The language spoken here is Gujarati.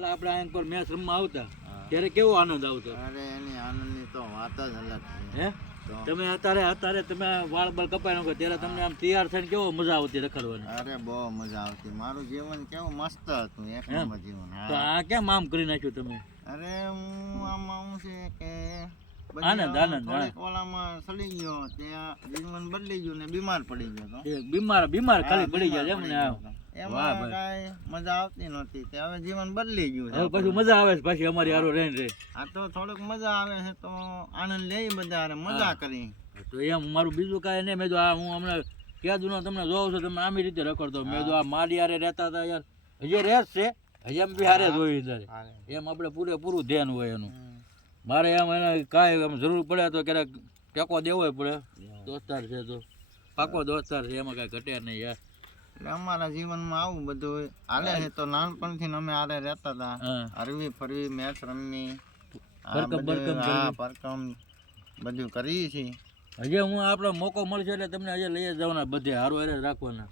એટલે આપણે અહીંયા પર મેચ રમવા આવતા ત્યારે કેવો આનંદ આવતો. અરે એની આનંદની તો વાત જ અલગ છે. હે તમે અત્યારે તમે વાળ બાળ કપાઈ નાખો ત્યારે તમને આમ તૈયાર થઈને કેવો મજા આવતી રખડવાની. અરે બહુ મજા આવતી. મારું જીવન કેવું મસ્ત હતું, એક નંબર જીવન. તો આ કેમ આમ કરી નાખ્યું તમે? અરે હું આમાં શું છે કે આનંદ થોડીક ઓલામાં સડી ગયો, ત્યાં જીવન બદલી ગયું ને બીમાર પડી ગયો તો. બીમાર ખાલી પડી ગયા એમ ને. એમાં કાંઈ મજા આવતી નહોતી, તે હવે જીવન બદલી ગયું હવે પછી મજા આવે છે પાછી અમારી હારો રહીને. આ તો થોડુંક મજા આવે છે તો આનંદ લઈ બધા મજા કરી. તો એમ મારું બીજું કાંઈ નહીં. મેં તો આ હું હમણાં ક્યાં જૂનો તમને જોઉં છું, તમે આમી રીતે રખડતો. મેં તો આ મારી હારે રહેતા હતા યાર, હજી રેસ છે હજી એમ બી હારે જોઈ ત્યારે એમ આપણે પૂરેપૂરું ધ્યાન હોય એનું. મારે એમ એને કાંઈ એમ જરૂર પડે તો ક્યારેક ટેકો દેવો પડે. દોસ્તાર છે તો પાકો દોસ્તાર છે, એમાં કાંઈ ઘટે નહીં યાર. એટલે અમારા જીવનમાં આવું બધું હાલે છે. તો નાનપણથી અમે હારે રહેતા હતા, હરવી ફરવી, મેચ રમવી, પરકમ બધું કરીએ છીએ. હજી હું આપણે મોકો મળશે એટલે તમને હજી લઈ જવાના, બધે હારું હારે રાખવાના.